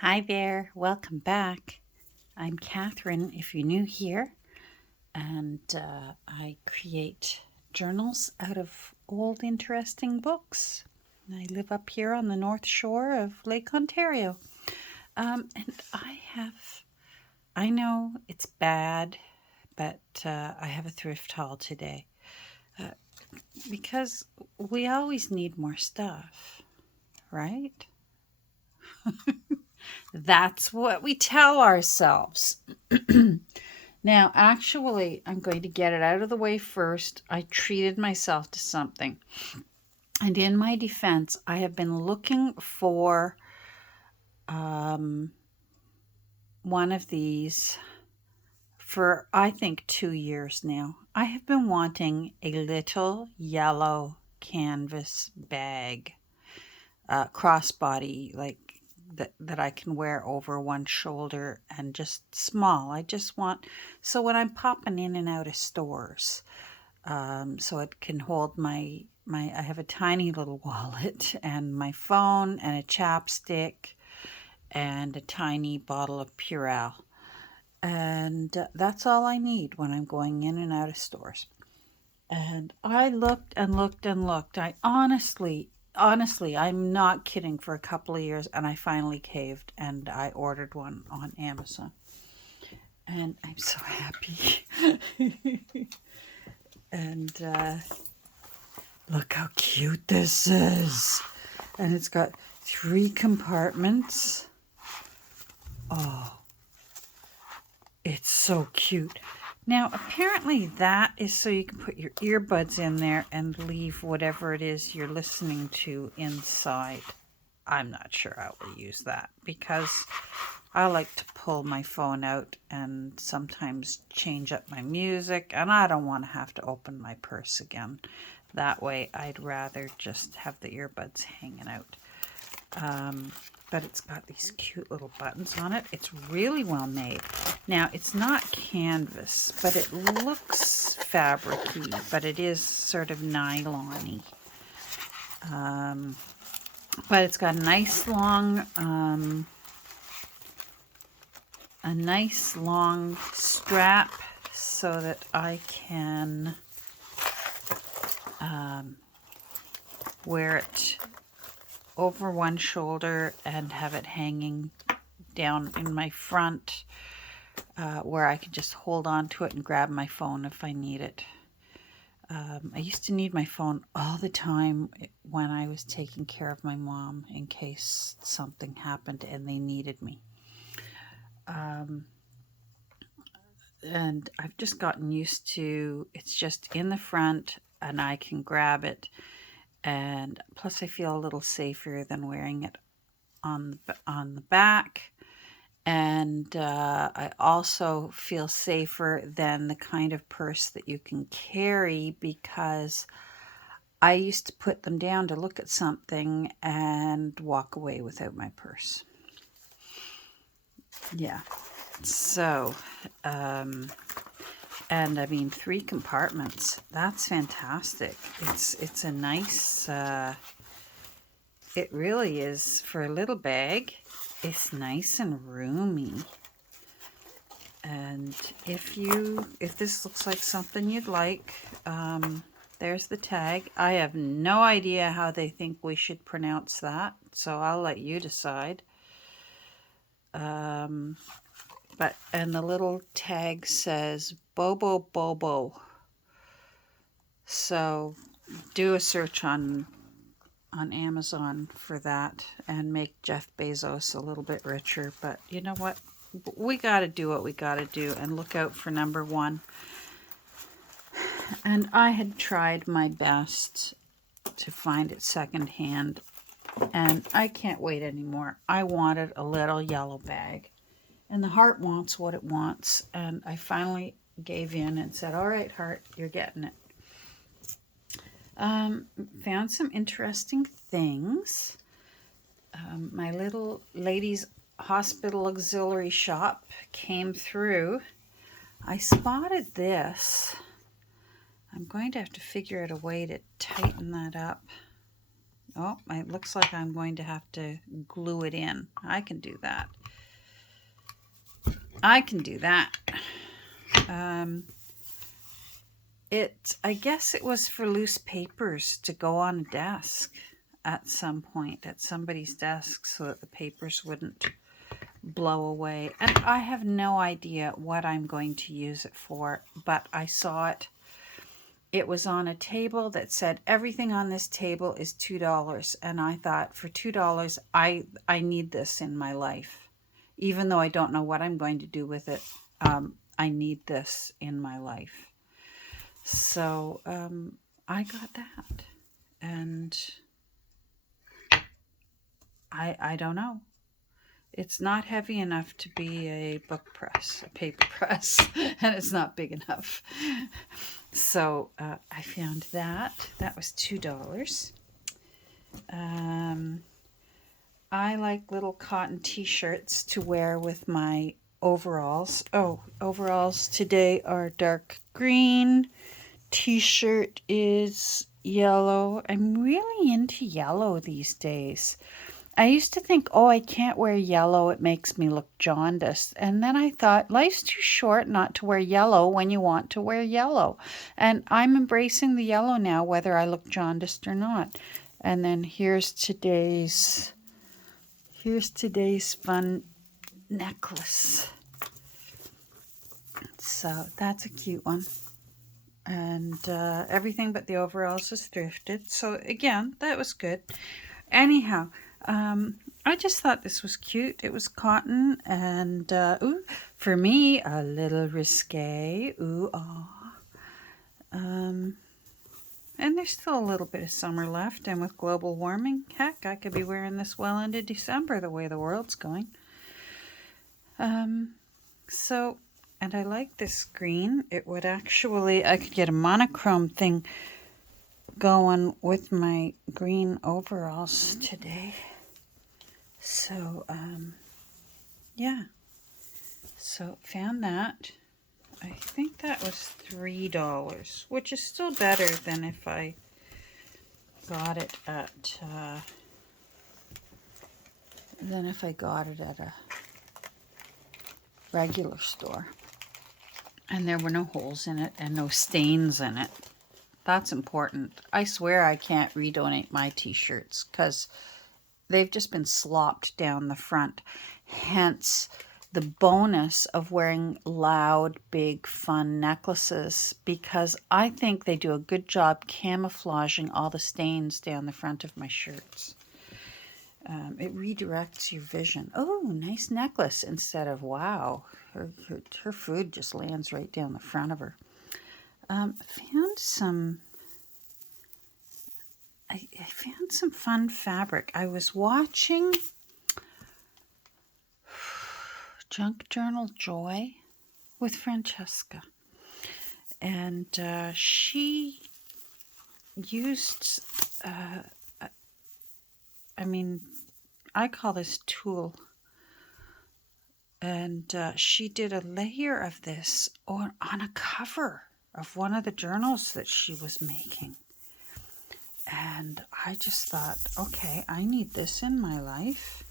Hi there, welcome back. I'm Catherine, if you're new here, and I create journals out of old, interesting books. I live up here on the North Shore of Lake Ontario. And I know it's bad, but I have a thrift haul today uh, because we always need more stuff, right? That's what we tell ourselves. Now, actually, I'm going to get it out of the way first. I treated myself to something. And in my defense, I have been looking for um, one of these for, I think, 2 years now. I have been wanting a little yellow canvas bag, crossbody, like that I can wear over one shoulder and just small. I just want, so when I'm popping in and out of stores, so it can hold I have a tiny little wallet and my phone and a chapstick and a tiny bottle of Purell. And that's all I need when I'm going in and out of stores. And I looked and looked and looked. I honestly, I'm not kidding, for a couple of years, and I finally caved and I ordered one on Amazon. And I'm so happy. And look how cute this is. And it's got 3 compartments. Oh, it's so cute. Now, apparently that is so you can put your earbuds in there and leave whatever it is you're listening to inside. I'm not sure I will use that because I like to pull my phone out and sometimes change up my music, and I don't want to have to open my purse again. That way, I'd rather just have the earbuds hanging out. But it's got these cute little buttons on it. It's really well made. Now, it's not canvas, but it looks fabric-y, but it is sort of nylon-y. But it's got a nice long strap so that I can wear it over one shoulder and have it hanging down in my front, where I can just hold on to it and grab my phone if I need it. I used to need my phone all the time when I was taking care of my mom in case something happened and they needed me. And I've just gotten used to it's just in the front and I can grab it. And plus I feel a little safer than wearing it on the back. And I also feel safer than the kind of purse that you can carry, because I used to put them down to look at something and walk away without my purse. Yeah. So, and I mean, 3 compartments. That's fantastic. It's a nice, it really is for a little bag. It's nice and roomy. And if this looks like something you'd like, there's the tag. I have no idea how they think we should pronounce that, so I'll let you decide. And the little tag says Bobo Bobo. So do a search on Amazon for that and make Jeff Bezos a little bit richer. But you know what? We got to do what we got to do and look out for number 1. And I had tried my best to find it secondhand, and I can't wait anymore. I wanted a little yellow bag, and the heart wants what it wants. And I finally gave in and said, all right, heart, you're getting it. Found some interesting things. My little ladies' hospital auxiliary shop came through. I spotted this. I'm going to have to figure out a way to tighten that up. Oh, it looks like I'm going to have to glue it in. I can do that. I can do that. I guess it was for loose papers to go on a desk at some point, at somebody's desk, so that the papers wouldn't blow away. And I have no idea what I'm going to use it for, but I saw it. It was on a table that said everything on this table is $2, and I thought, for $2 I need this in my life. Even though I don't know what I'm going to do with it, I need this in my life. So I got that, and I don't know. It's not heavy enough to be a book press, a paper press, and it's not big enough. So I found that. That was $2. I like little cotton t-shirts to wear with my overalls. Oh, overalls today are dark green. T-shirt is yellow. I'm really into yellow these days. I used to think, oh, I can't wear yellow. It makes me look jaundiced. And then I thought, life's too short not to wear yellow when you want to wear yellow. And I'm embracing the yellow now, whether I look jaundiced or not. And then here's today's fun necklace. So that's a cute one. And everything but the overalls is thrifted. So again, that was good. Anyhow, I just thought this was cute. It was cotton, and ooh, for me, a little risque. Ooh, ah. And there's still a little bit of summer left, and with global warming, heck, I could be wearing this well into December the way the world's going. And I like this green. It would actually, I could get a monochrome thing going with my green overalls today. So, yeah. So, found that. I think that was $3, which is still better than if I got it at, a regular store. And there were no holes in it and no stains in it. That's important. I swear I can't redonate my t-shirts because they've just been slopped down the front. Hence the bonus of wearing loud, big, fun necklaces, because I think they do a good job camouflaging all the stains down the front of my shirts. It redirects your vision. Oh, nice necklace, instead of, wow, her food just lands right down the front of her. I found some fun fabric. I was watching Junk Journal Joy with Francesca, and she used, I call this tulle, and she did a layer of this on a cover of one of the journals that she was making. And I just thought, okay, I need this in my life.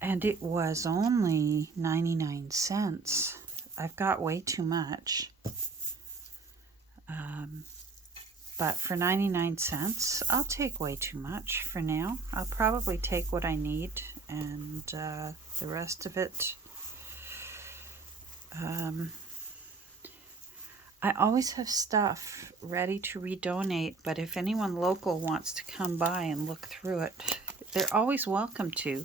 And it was only 99 cents. I've got way too much. But for 99 cents, I'll take way too much for now. I'll probably take what I need, and the rest of it, I always have stuff ready to redonate, but if anyone local wants to come by and look through it, they're always welcome to.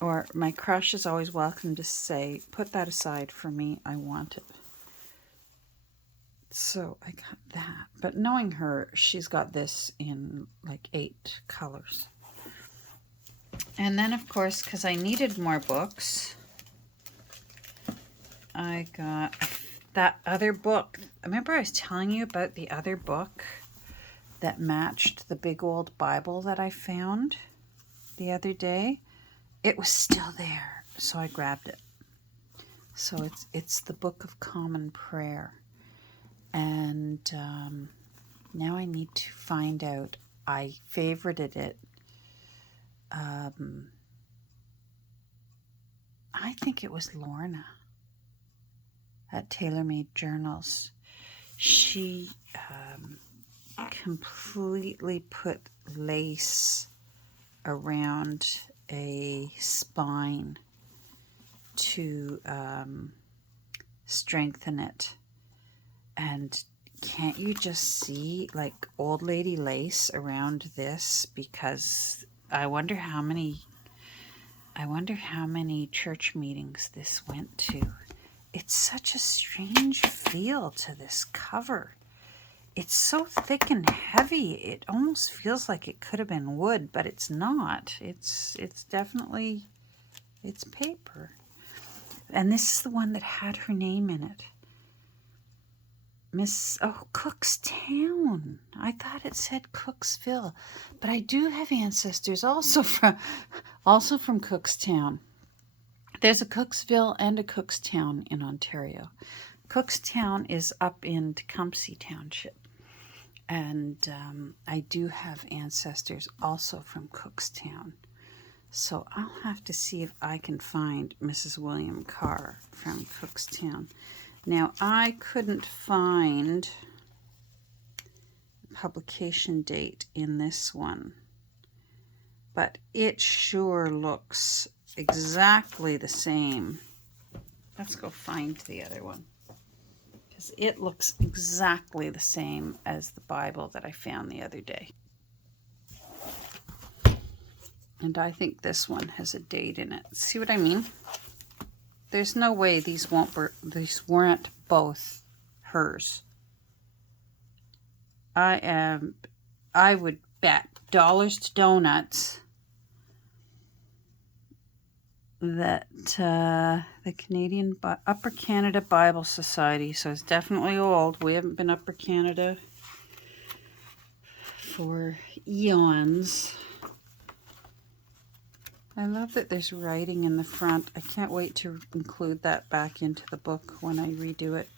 Or my crush is always welcome to say, put that aside for me, I want it. So I got that. But knowing her, she's got this in like 8 colors. And then, of course, because I needed more books, I got that other book. Remember I was telling you about the other book that matched the big old Bible that I found the other day? It was still there, so I grabbed it. So it's the Book of Common Prayer. And now I need to find out I favorited it. I think it was Lorna at TaylorMade Journals. She completely put lace around a spine to strengthen it. And can't you just see like old lady lace around this? Because I wonder how many church meetings this went to. It's such a strange feel to this cover. It's so thick and heavy. It almost feels like it could have been wood, but it's not. It's definitely, it's paper. And this is the one that had her name in it. Cookstown. I thought it said Cooksville, but I do have ancestors also from Cookstown. There's a Cooksville and a Cookstown in Ontario. Cookstown is up in Tecumseh Township, and I do have ancestors also from Cookstown. So I'll have to see if I can find Mrs. William Carr from Cookstown. Now, I couldn't find the publication date in this one, but it sure looks exactly the same. Let's go find the other one, because it looks exactly the same as the Bible that I found the other day. And I think this one has a date in it. See what I mean? There's no way these weren't both hers. I would bet dollars to donuts that the Canadian Upper Canada Bible Society, so it's definitely old. We haven't been Upper Canada for eons. I love that there's writing in the front. I can't wait to include that back into the book when I redo it.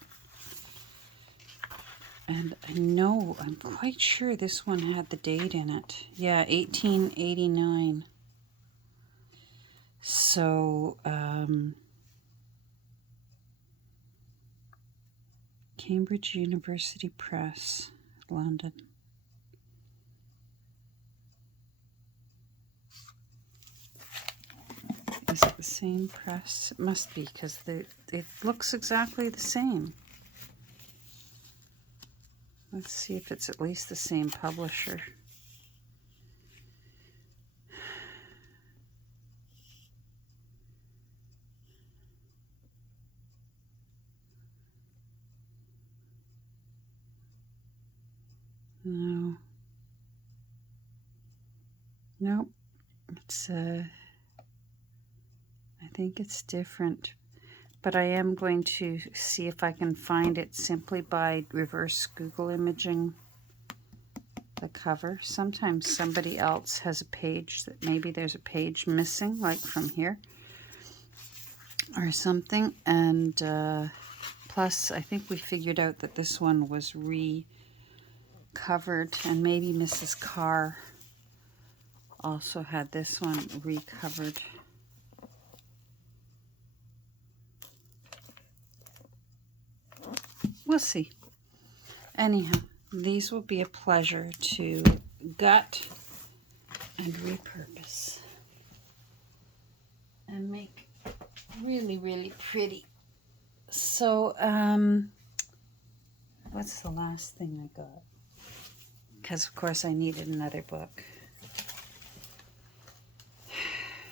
And I'm quite sure this one had the date in it. Yeah, 1889. So, Cambridge University Press, London. Is it the same press? It must be, because it looks exactly the same. Let's see if it's at least the same publisher. No. Nope. It's I think it's different, but I am going to see if I can find it simply by reverse Google imaging the cover. Sometimes somebody else has a page that maybe there's a page missing, like from here or something. And plus, I think we figured out that this one was recovered, and maybe Mrs. Carr also had this one recovered. We'll see. Anyhow, these will be a pleasure to gut and repurpose and make really, really pretty. So, what's the last thing I got? Because, of course, I needed another book.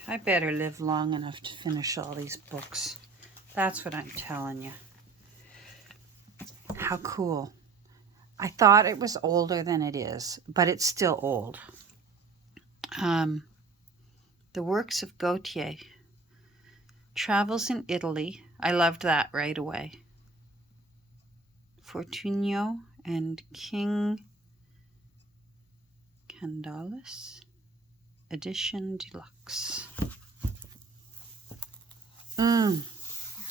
I better live long enough to finish all these books. That's what I'm telling you. How cool. I thought it was older than it is, but it's still old. The Works of Gautier. Travels in Italy. I loved that right away. Fortunio and King Candalis. Edition Deluxe.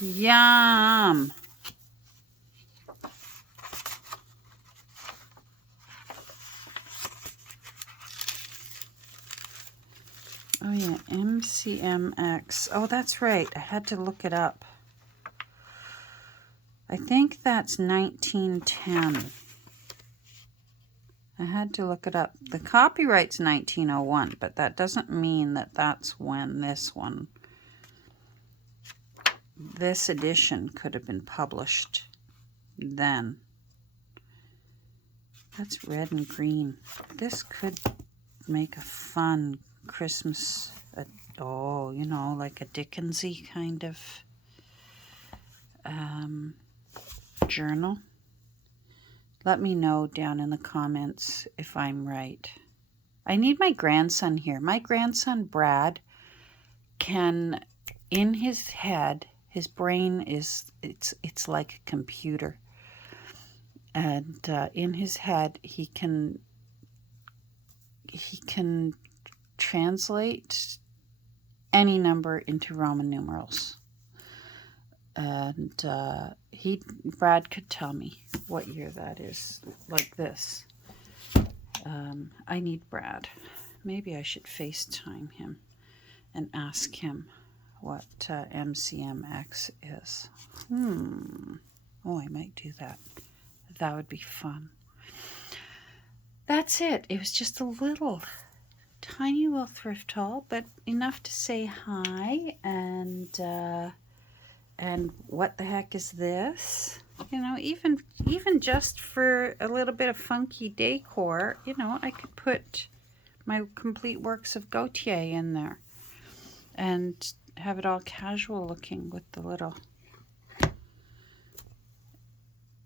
Yum! Oh yeah, MCMX. Oh, that's right. I had to look it up. I think that's 1910. I had to look it up. The copyright's 1901, but that doesn't mean that that's when this edition could have been published then. That's red and green. This could make a fun Christmas, you know, like a Dickensy kind of journal. Let me know down in the comments if I'm right. I need my grandson here. My grandson, Brad, can, in his head, his brain is, it's like a computer. And in his head, he can translate any number into Roman numerals. And Brad could tell me what year that is, like this. I need Brad. Maybe I should FaceTime him and ask him what MCMX is. Oh, I might do that. That would be fun. That's it. It was just a little, tiny little thrift haul, but enough to say hi and what the heck is this? You know, even just for a little bit of funky decor, you know, I could put my complete works of Gautier in there and have it all casual looking with the little,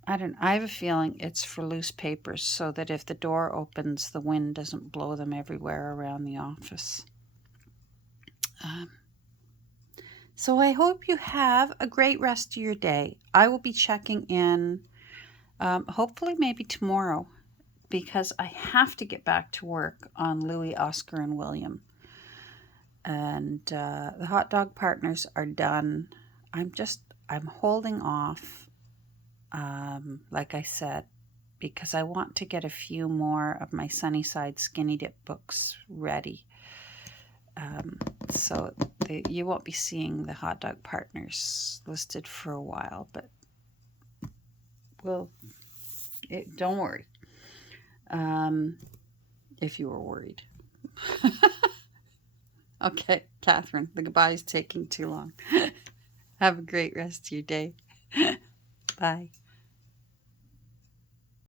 I have a feeling it's for loose papers so that if the door opens, the wind doesn't blow them everywhere around the office. So I hope you have a great rest of your day. I will be checking in, hopefully maybe tomorrow, because I have to get back to work on Louis, Oscar, and William. And the hot dog partners are done. I'm holding off, like I said, because I want to get a few more of my Sunnyside Skinny Dip books ready. So you won't be seeing the hot dog partners listed for a while, but don't worry. If you were worried. Okay, Catherine, the goodbye is taking too long. Have a great rest of your day. Bye.